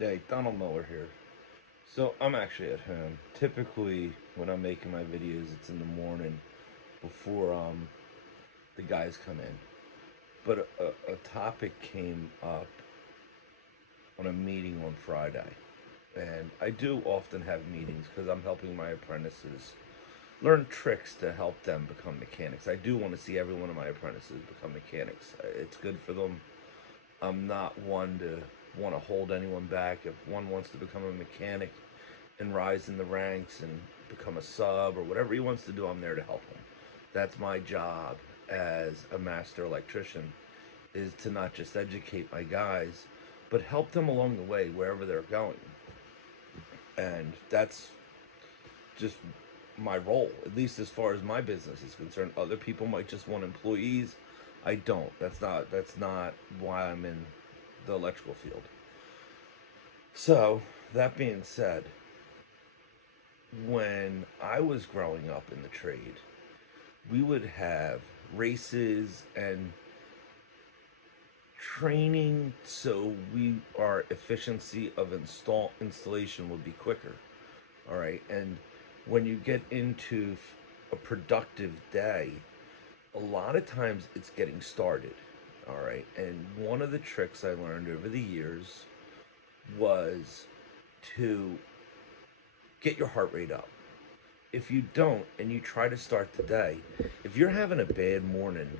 Hey, Donald Miller here. So I'm actually at home. Typically, when I'm making my videos, it's in the morning before the guys come in. But a topic came up on a meeting on Friday, and I do often have meetings because I'm helping my apprentices learn tricks to help them become mechanics. I do want to see every one of my apprentices become mechanics. It's good for them. I'm not one to want to hold anyone back. If one wants to become a mechanic and rise in the ranks and become a sub or whatever he wants to do, I'm there to help him. That's my job as a master electrician, is to not just educate my guys, but help them along the way wherever they're going. And that's just my role, at least as far as my business is concerned. Other people might just want employees. I don't. That's not why I'm in the electrical field. So, that being said, when I was growing up in the trade, we would have races and training so our efficiency of installation would be quicker. All right, and when you get into a productive day, a lot of times it's getting started. All right, and one of the tricks I learned over the years was to get your heart rate up. If you don't and you try to start the day, if you're having a bad morning,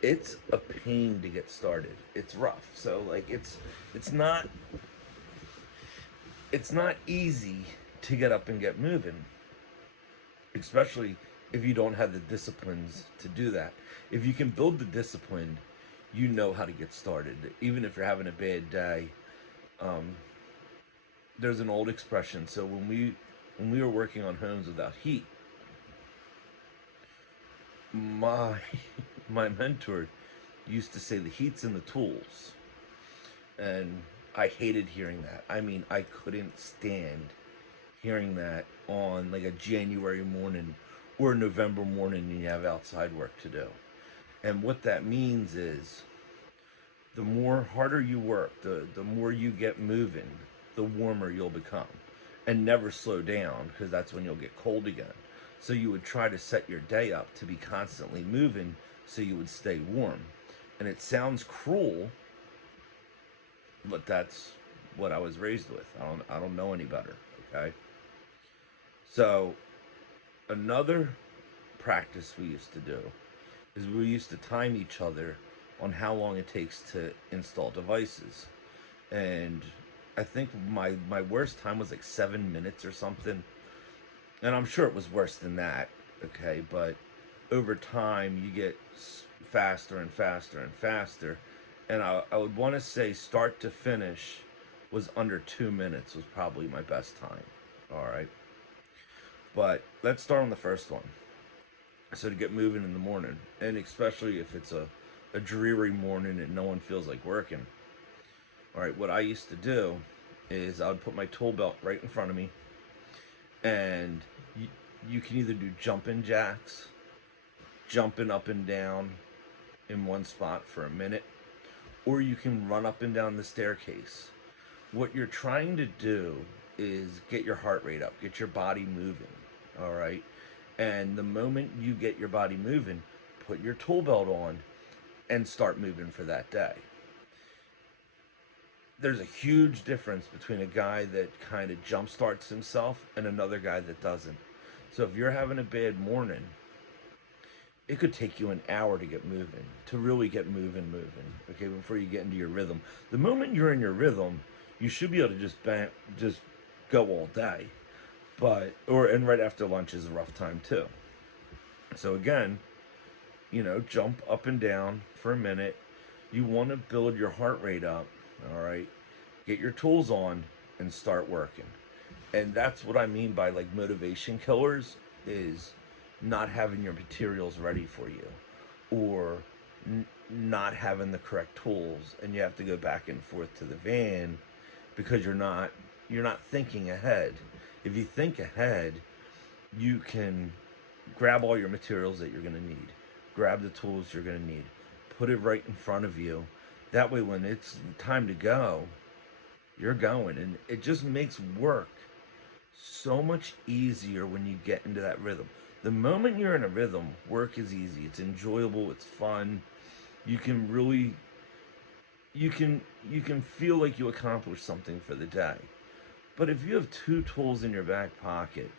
it's a pain to get started. It's rough. So like it's not easy to get up and get moving, especially if you don't have the disciplines to do that. If you can build the discipline, you know how to get started. Even if you're having a bad day, there's an old expression. So when we were working on homes without heat, my my mentor used to say the heat's in the tools, and I hated hearing that. I mean, I couldn't stand hearing that on like a January morning or a November morning and you have outside work to do. And what that means is the more harder you work, the more you get moving, the warmer you'll become. And never slow down, because that's when you'll get cold again. So you would try to set your day up to be constantly moving so you would stay warm. And it sounds cruel, but that's what I was raised with. I don't know any better, okay? So another practice we used to do is we used to time each other on how long it takes to install devices. And I think my worst time was like 7 minutes or something. And I'm sure it was worse than that, okay? But over time, you get faster and faster and faster. And I would want to say start to finish was under 2 minutes, was probably my best time. All right. But let's start on the first one. So to get moving in the morning, and especially if it's a dreary morning and no one feels like working. All right, what I used to do is I would put my tool belt right in front of me, and you can either do jumping jacks, jumping up and down in one spot for a minute, or you can run up and down the staircase. What you're trying to do is get your heart rate up, get your body moving, all right? And the moment you get your body moving, put your tool belt on and start moving for that day. There's a huge difference between a guy that kind of jump starts himself and another guy that doesn't. So if you're having a bad morning, it could take you an hour to get moving, to really get moving, okay, before you get into your rhythm. The moment you're in your rhythm, you should be able to just go all day. And right after lunch is a rough time too. So again, jump up and down for a minute. You want to build your heart rate up, all right? Get your tools on and start working. And that's what I mean by like motivation killers, is not having your materials ready for you, or not having the correct tools, and you have to go back and forth to the van because you're not thinking ahead. If you think ahead, you can grab all your materials that you're going to need, grab the tools you're going to need, put it right in front of you. That way, when it's time to go, you're going. And it just makes work so much easier when you get into that rhythm. The moment you're in a rhythm, work is easy. It's enjoyable, it's fun. You can really you can feel like you accomplished something for the day. But if you have two tools in your back pocket,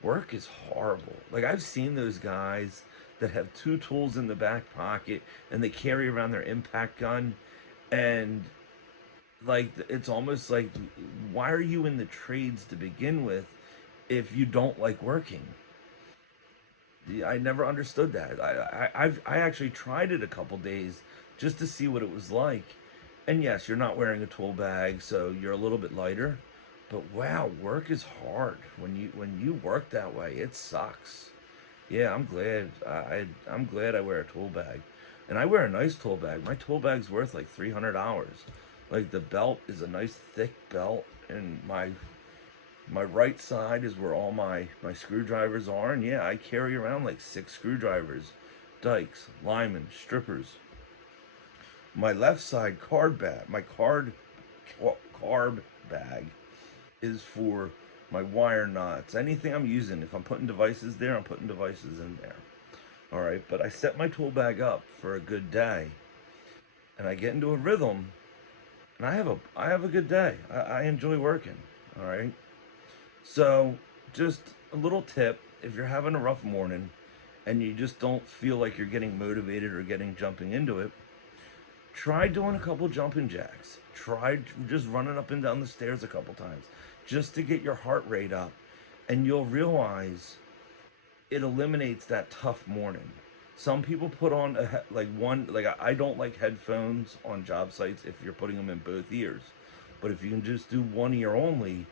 work is horrible. Like I've seen those guys that have two tools in the back pocket and they carry around their impact gun, and like it's almost like, why are you in the trades to begin with if you don't like working? I never understood that. I actually tried it a couple days just to see what it was like. And yes, you're not wearing a tool bag, so you're a little bit lighter. But wow, work is hard when you work that way. It sucks. Yeah, I'm glad I wear a tool bag, and I wear a nice tool bag. My tool bag's worth like $300. Like the belt is a nice thick belt, and my right side is where all my screwdrivers are. And yeah, I carry around like 6 screwdrivers, dikes, linemen, strippers. My left side carb bag is for my wire knots. Anything I'm using, if I'm putting devices there, I'm putting devices in there. All right, but I set my tool bag up for a good day, and I get into a rhythm, and I have a good day. I enjoy working. All right. So, just a little tip: if you're having a rough morning and you just don't feel like you're getting motivated or getting jumping into it, try doing a couple jumping jacks. Try just running up and down the stairs a couple times just to get your heart rate up, and you'll realize it eliminates that tough morning. Some people put on I don't like headphones on job sites if you're putting them in both ears. But if you can just do one ear only,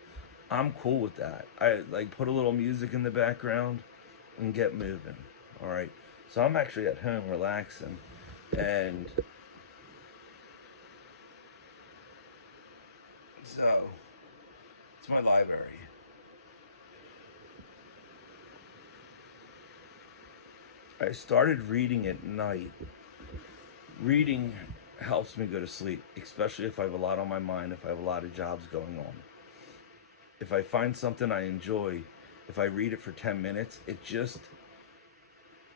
I'm cool with that. I like put a little music in the background and get moving. All right. So I'm actually at home relaxing, and so it's my library. I started reading at night. Reading helps me go to sleep, especially if I have a lot on my mind, if I have a lot of jobs going on. If I find something I enjoy, if I read it for 10 minutes, it just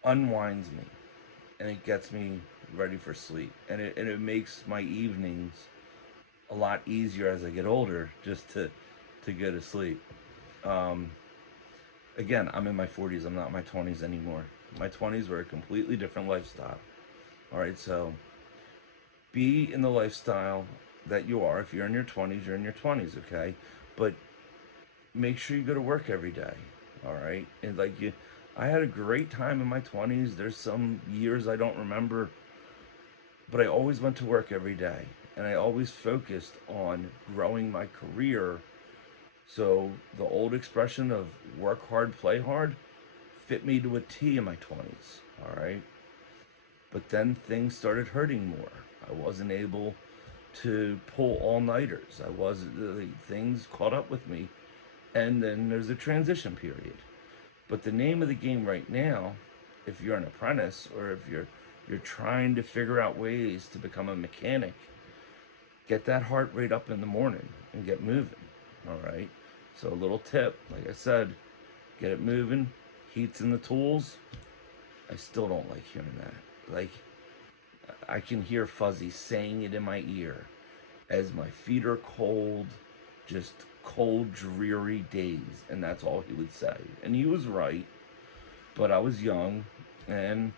unwinds me and it gets me ready for sleep. And it makes my evenings a lot easier as I get older just to go to sleep. Um, Again, I'm in my 40s. I'm not in my 20s anymore. My 20s were a completely different lifestyle. All right, so be in the lifestyle that you are. If you're in your 20s, you're in your 20s, okay? But make sure you go to work every day. All right? And I had a great time in my 20s. There's some years I don't remember, but I always went to work every day, and I always focused on growing my career. So the old expression of work hard, play hard fit me to a T in my 20s, all right? But then things started hurting more. I wasn't able to pull all-nighters. Things caught up with me, and then there's a transition period. But the name of the game right now, if you're an apprentice or if you're trying to figure out ways to become a mechanic, get that heart rate up in the morning and get moving. All right. So a little tip, like I said, get it moving. Heat's in the tools. I still don't like hearing that. Like I can hear Fuzzy saying it in my ear as my feet are cold, just cold, dreary days, and that's all he would say. And he was right, but I was young, and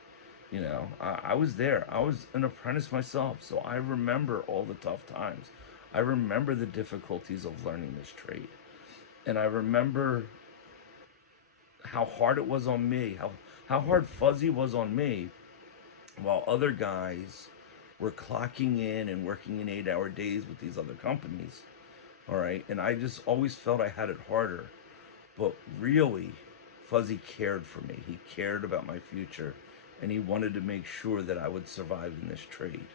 I was there. I was an apprentice myself, so I remember all the tough times. I remember the difficulties of learning this trade, and I remember how hard it was on me, how hard Fuzzy was on me, while other guys were clocking in and working in 8-hour days with these other companies. All right, and I just always felt I had it harder, but really, Fuzzy cared for me. He cared about my future, and he wanted to make sure that I would survive in this trade.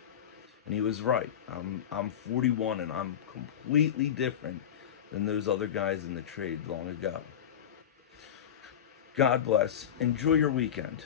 And he was right. I'm 41, and I'm completely different than those other guys in the trade long ago. God bless. Enjoy your weekend.